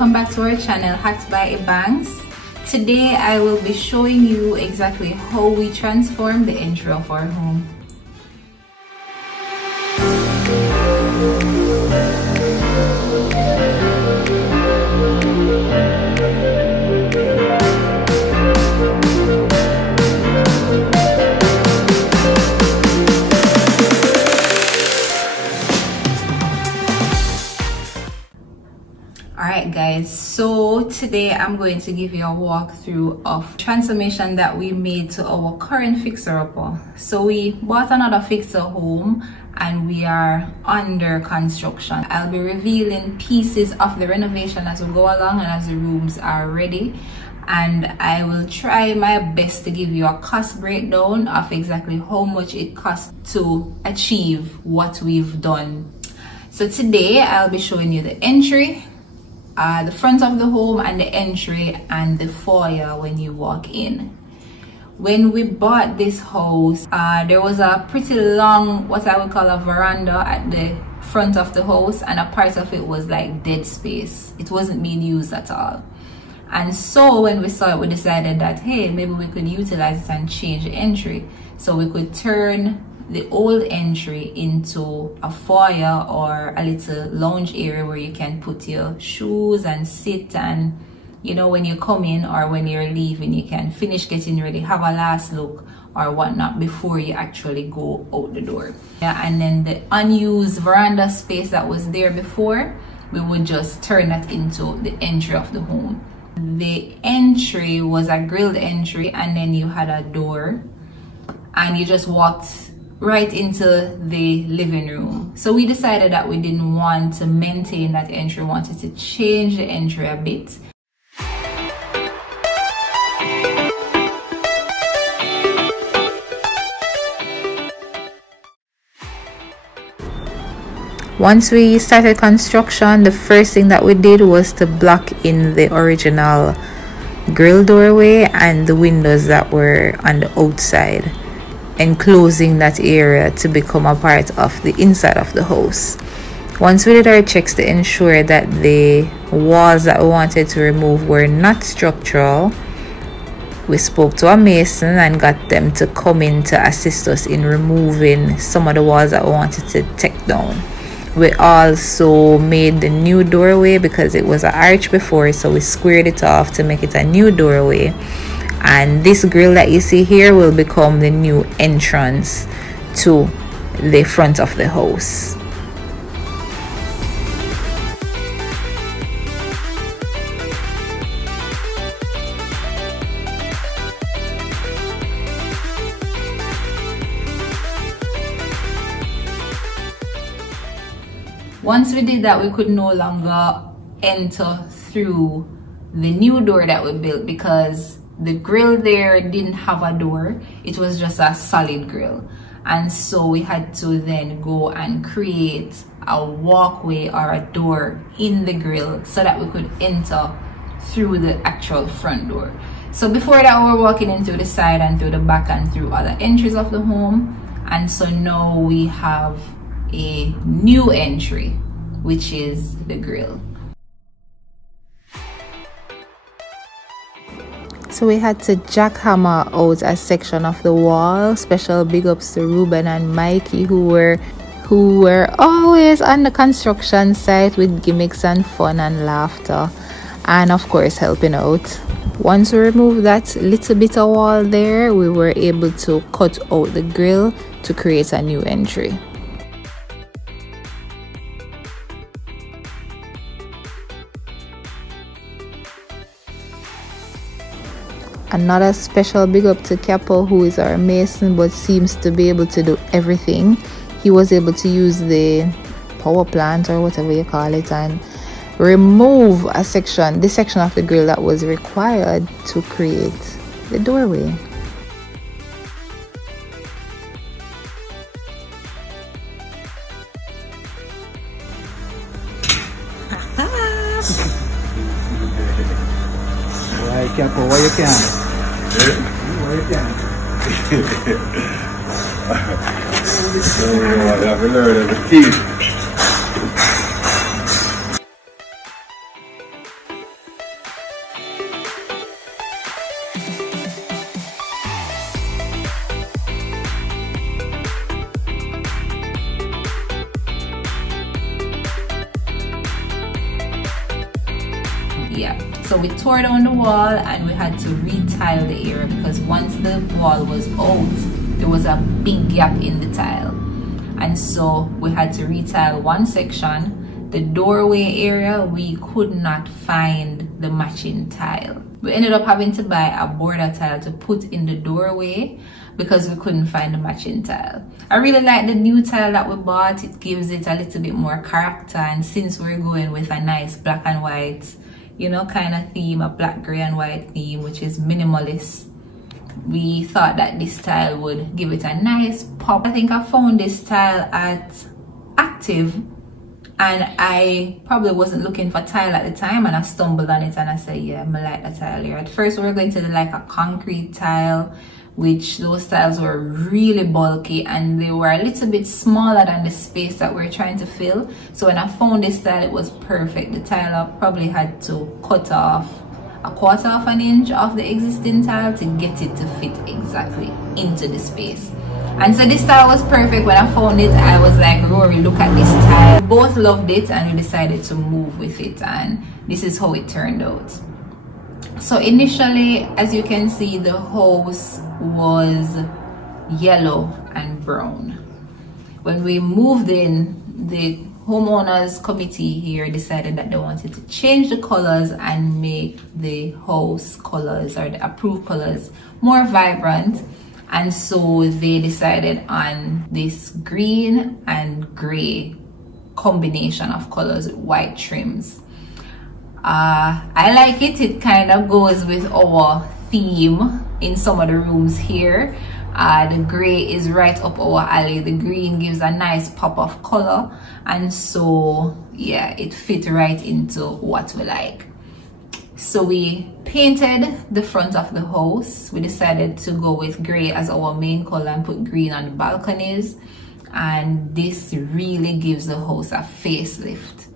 welcome back to our channel Hats by Banks. Today I will be showing you exactly how we transform the entry of our home. Alright guys, so today I'm going to give you a walkthrough of transformation that we made to our current fixer-upper. So we bought another fixer home and we are under construction. I'll be revealing pieces of the renovation as we go along and as the rooms are ready. And I will try my best to give you a cost breakdown of exactly how much it costs to achieve what we've done. So today I'll be showing you the entry, the front of the home, and the entry and the foyer when you walk in. When we bought this house, there was a pretty long, what I would call a veranda at the front of the house, and a part of it was like dead space. It wasn't being used at all. And so when we saw it, we decided that, hey, maybe we could utilize it and change the entry. So we could turn the old entry into a foyer or a little lounge area where you can put your shoes and sit, and you know, when you come in or when you're leaving, you can finish getting ready, have a last look or whatnot before you actually go out the door. Yeah, and then the unused veranda space that was there before, we would just turn that into the entry of the home. The entry was a grilled entry, and then you had a door and you just walked right into the living room. So we decided that we didn't want to maintain that entry, wanted to change the entry a bit. Once we started construction, the first thing that we did was to block in the original grill doorway and the windows that were on the outside, enclosing that area to become a part of the inside of the house. Once we did our checks to ensure that the walls that we wanted to remove were not structural, we spoke to a mason and got them to come in to assist us in removing some of the walls that we wanted to take down. We also made the new doorway because it was an arch before, so we squared it off to make it a new doorway. And this grill that you see here will become the new entrance to the front of the house. Once we did that, we could no longer enter through the new door that we built because the grill there didn't have a door. It was just a solid grill. And so we had to then go and create a walkway or a door in the grill so that we could enter through the actual front door. So before that, we were walking in through the side and through the back and through other entries of the home. And so now we have a new entry, which is the grill. So we had to jackhammer out a section of the wall. Special big ups to Ruben and Mikey who were always on the construction site with gimmicks and fun and laughter, and of course helping out. Once we removed that little bit of wall there, we were able to cut out the grill to create a new entry. Another special big up to Capo, who is our mason but seems to be able to do everything. He was able to use the power plant or whatever you call it and remove a section, this section of the grill that was required to create the doorway. Why Capo, why you can? Why you can? So I have learned the teeth. area. So we tore down the wall and we had to retile the area because once the wall was out, there was a big gap in the tile. And so we had to retile one section. The doorway area, we could not find the matching tile. We ended up having to buy a border tile to put in the doorway because we couldn't find the matching tile. I really like the new tile that we bought. It gives it a little bit more character, and since we're going with a nice black and white, you know, kind of theme, a black, gray and white theme, which is minimalist, we thought that this tile would give it a nice pop. I think I found this tile at Active, and I probably wasn't looking for tile at the time, and I stumbled on it and I said, yeah, I like the tile here. At first we were going to like a concrete tile, which those tiles were really bulky and they were a little bit smaller than the space that we're trying to fill. So when I found this tile, it was perfect. The tile I probably had to cut off a quarter of an inch off the existing tile to get it to fit exactly into the space. And so this tile was perfect. When I found it, I was like, Rory, look at this tile. We both loved it and we decided to move with it, and this is how it turned out. So initially, as you can see, the house was yellow and brown. When we moved in, the homeowners committee here decided that they wanted to change the colors and make the house colors, or the approved colors, more vibrant. And so they decided on this green and gray combination of colors with white trims. I like it. It kind of goes with our theme in some of the rooms here. The gray is right up our alley. The green gives a nice pop of color, and so yeah, it fit right into what we like. So we painted the front of the house. We decided to go with gray as our main color and put green on the balconies, and this really gives the house a facelift.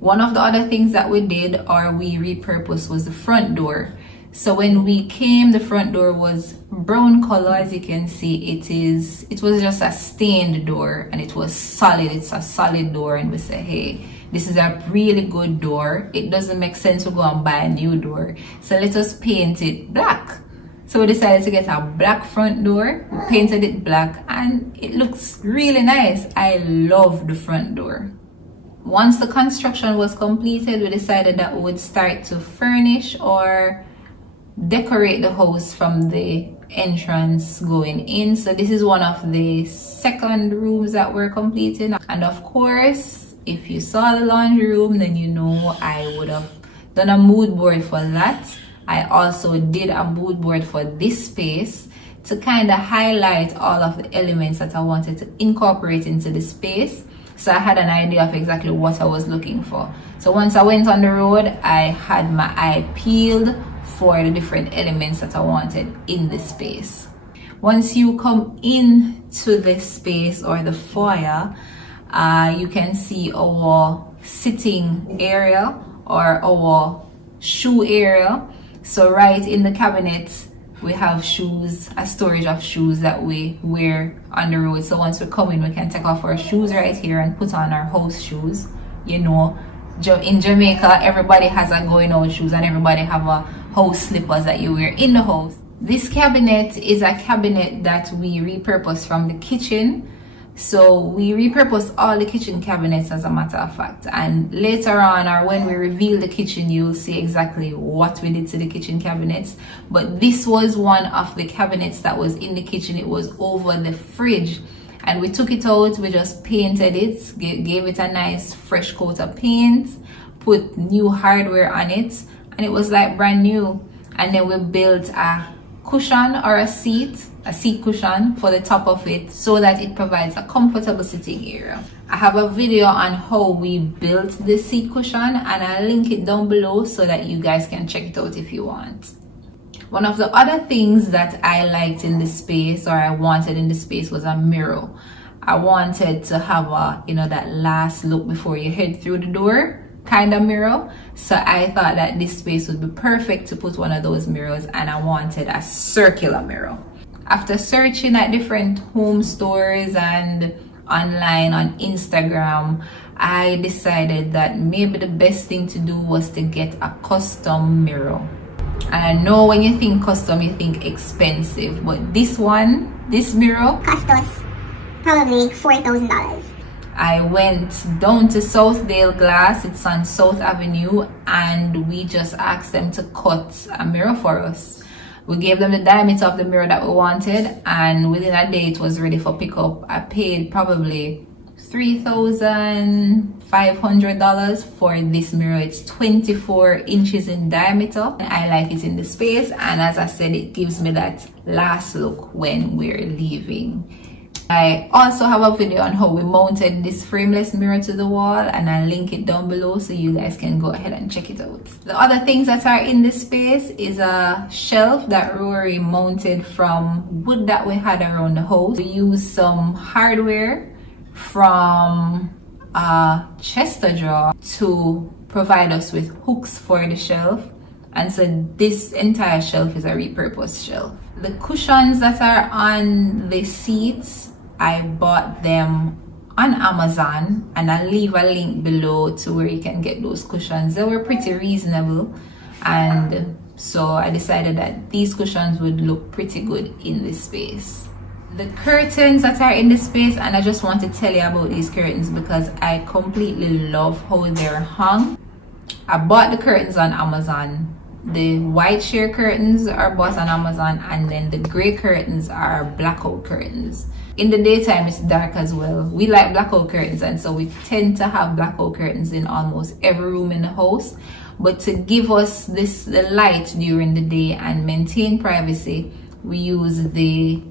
One of the other things that we did, or we repurposed, was the front door. So when we came, the front door was brown color. As you can see, it was just a stained door, and it was solid. It's a solid door, and we say, hey, this is a really good door. It doesn't make sense to go and buy a new door, so let us paint it black. So we decided to get a black front door. We painted it black and it looks really nice. I love the front door. Once the construction was completed, we decided that we would start to furnish or decorate the house from the entrance going in. So this is one of the second rooms that we're completing. And of course, if you saw the laundry room, then you know I would have done a mood board for that. I also did a mood board for this space to kind of highlight all of the elements that I wanted to incorporate into the space. So I had an idea of exactly what I was looking for. So once I went on the road, I had my eye peeled for the different elements that I wanted in the space. Once you come into the space or the foyer, you can see our sitting area or our shoe area. So right in the cabinet, we have shoes, a storage of shoes that we wear on the road. So once we come in, we can take off our shoes right here and put on our house shoes. You know, in Jamaica, everybody has a going out shoes and everybody have a house slippers that you wear in the house. This cabinet is a cabinet that we repurposed from the kitchen. So we repurposed all the kitchen cabinets, as a matter of fact, and later on, or when we reveal the kitchen, you'll see exactly what we did to the kitchen cabinets. But this was one of the cabinets that was in the kitchen. It was over the fridge, and we took it out. We just painted it, gave it a nice fresh coat of paint, put new hardware on it, and it was like brand new. And then we built a cushion or a seat cushion for the top of it so that it provides a comfortable sitting area. I have a video on how we built the seat cushion, and I'll link it down below so that you guys can check it out if you want. One of the other things that I liked in the space, or I wanted in the space, was a mirror. I wanted to have a, you know, that last look before you head through the door kind of mirror. So I thought that this space would be perfect to put one of those mirrors, and I wanted a circular mirror. After searching at different home stores and online on Instagram, I decided that maybe the best thing to do was to get a custom mirror. And I know when you think custom, you think expensive, but this mirror cost us probably $4,000. I went down to Southdale Glass, it's on South Avenue, and we just asked them to cut a mirror for us. We gave them the diameter of the mirror that we wanted, and within a day it was ready for pickup. I paid probably $3,500 for this mirror. It's 24 inches in diameter. I like it in the space, and as I said, it gives me that last look when we're leaving. I also have a video on how we mounted this frameless mirror to the wall, and I'll link it down below so you guys can go ahead and check it out. The other things that are in this space is a shelf that Rory mounted from wood that we had around the house. We used some hardware from a Chester drawer to provide us with hooks for the shelf, and so this entire shelf is a repurposed shelf. The cushions that are on the seats, I bought them on Amazon, and I'll leave a link below to where you can get those cushions. They were pretty reasonable, and so I decided that these cushions would look pretty good in this space. The curtains that are in this space, and I just want to tell you about these curtains because I completely love how they're hung. I bought the curtains on Amazon. The white sheer curtains are bought on Amazon, and then the gray curtains are blackout curtains. In the daytime it's dark as well. We like blackout curtains, and so we tend to have blackout curtains in almost every room in the house. But to give us the light during the day and maintain privacy, we use the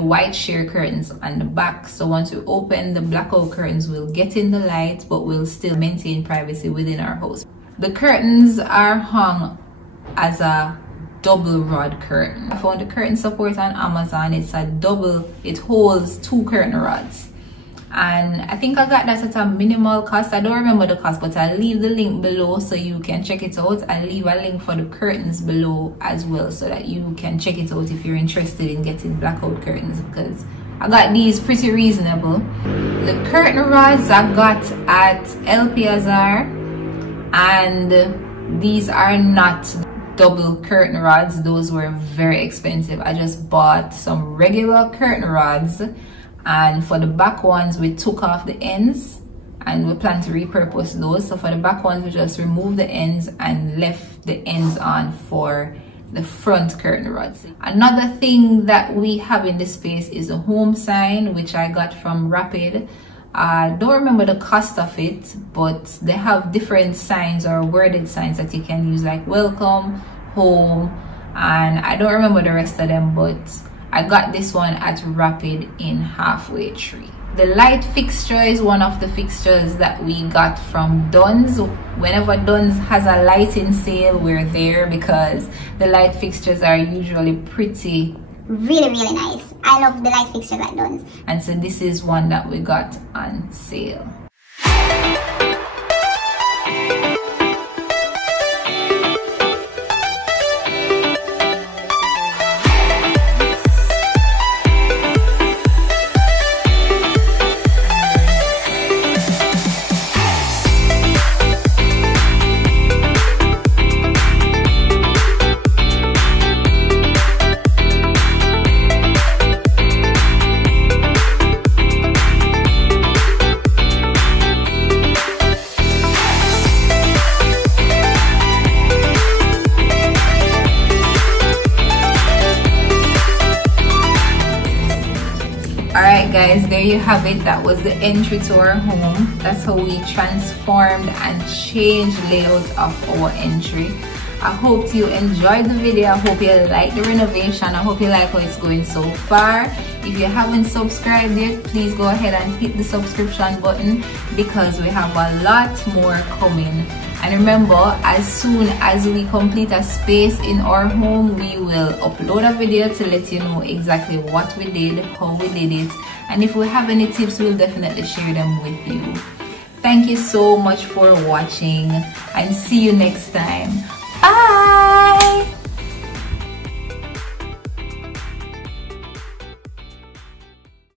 white sheer curtains on the back. So once we open the blackout curtains, we'll get in the light, but we'll still maintain privacy within our house. The curtains are hung as a double rod curtain. I found the curtain support on Amazon. It holds 2 curtain rods, and I think I got that at a minimal cost. I don't remember the cost, but I'll leave the link below so you can check it out. I'll leave a link for the curtains below as well so that you can check it out if you're interested in getting blackout curtains, because I got these pretty reasonable. The curtain rods I got at LP Azar, and these are not double curtain rods. Those were very expensive. I just bought some regular curtain rods, and for the back ones we took off the ends and we plan to repurpose those. So for the back ones we just removed the ends and left the ends on for the front curtain rods. Another thing that we have in this space is a home sign, which I got from Rapid. I don't remember the cost of it, but they have different signs or worded signs that you can use, like welcome, home, and I don't remember the rest of them, but I got this one at Rapid in Halfway Tree. The light fixture is one of the fixtures that we got from Dunn's. Whenever Dunn's has a lighting sale, we're there because the light fixtures are usually really nice. I love the light fixtures at Dunn's. And so this is one that we got on sale. Alright guys, there you have it. That was the entry to our home. That's how we transformed and changed layouts of our entry. I hope you enjoyed the video. I hope you like the renovation. I hope you like how it's going so far. If you haven't subscribed yet, please go ahead and hit the subscription button because we have a lot more coming. And remember, as soon as we complete a space in our home, we will upload a video to let you know exactly what we did, how we did it, and if we have any tips, we'll definitely share them with you. Thank you so much for watching, and see you next time. Bye!